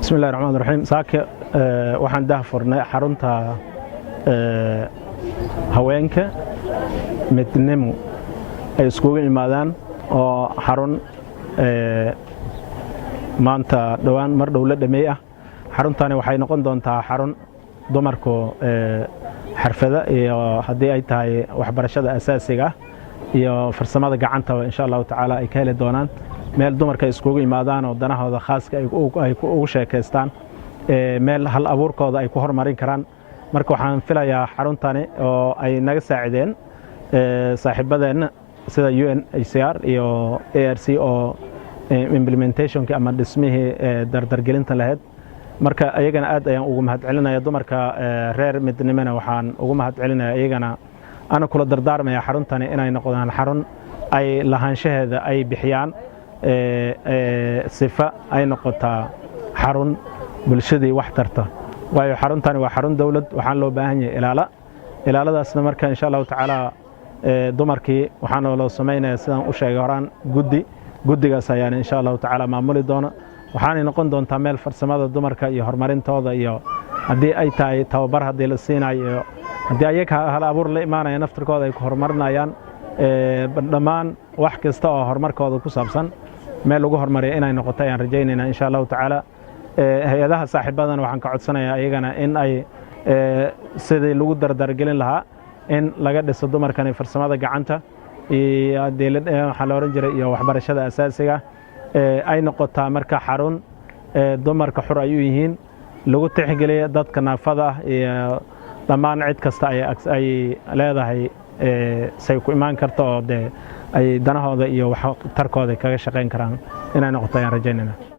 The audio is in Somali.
بسم الله الرحمن الرحيم ساك waxaan daahfurnay xarunta haweenka midnimo ay iskugu imaadaan oo xarun maanta dhawaan mar dhow la dhameey ah xaruntani waxay noqon doontaa xarun dumarku xirfada iyo hadii ay tahay waxbarashada asaasiga iyo farsamada gacanta insha Allah taala ay ka heli doonaan meel dumarka iskugu imaadaan oo danahooda khaaska ay ugu sheekaystaan meel hal abuurkooda ay ku horumarin karaan marka waxaan filayaa xaruntani oo ay naga saacideen saaxiibadeena sida UNHCR iyo ARC oo implementationka ama dhismihii dardargelinta lahayd marka ayagana aad ayaan ugu mahadcelinayaa dumarka reer midnimana waxaan ugu mahadcelinayaa ayagana ana kula dardaarmaya xaruntani inay noqdaan xarun ay lahaanshaheeda ay bixiyaan sifa ay noqotaa xarun bulshadii wax tarta waayo xaruntani waa xarun dawlad waxaan loo baahan yahay ilaaladaasna marka insha Allah taala dumarkii waxaan loo sameeyay sidaan u sheegay horaan guddigaas ayaan insha Allah taala maamuli doona waxaan noqon doontaa meel farsamada dumarka iyo horumarintooda iyo hadii ay tahay tababar hadii la siinayo hadii ayaga hal abuur la imaanaya naftirkooda ay ku horumarinayaan dhammaan wax kasta oo horumarkooda ku saabsan meel lagu horumariyo inay noqoto ayaan rajaynaynaa insha Allah taala hay'adaha saaxiibadan waxaan ka codsanayaa ayagana in ay sidii lagu dardargelin lahaa in laga dhiso dumarkan farsamada gacanta iyo waxa la oran jiray iyo waxbarashada asaasiga ay noqotaa marka xarun dumarka xur ay u yihiin lagu tixgeliyo dadka naafada iyo dhammaan cid kasta ay leedahay say ku imaan karto oo ay danahooda iyo wax tarkooda kaga shaqeyn karaan inay noqoto ayaan rajaynaynaa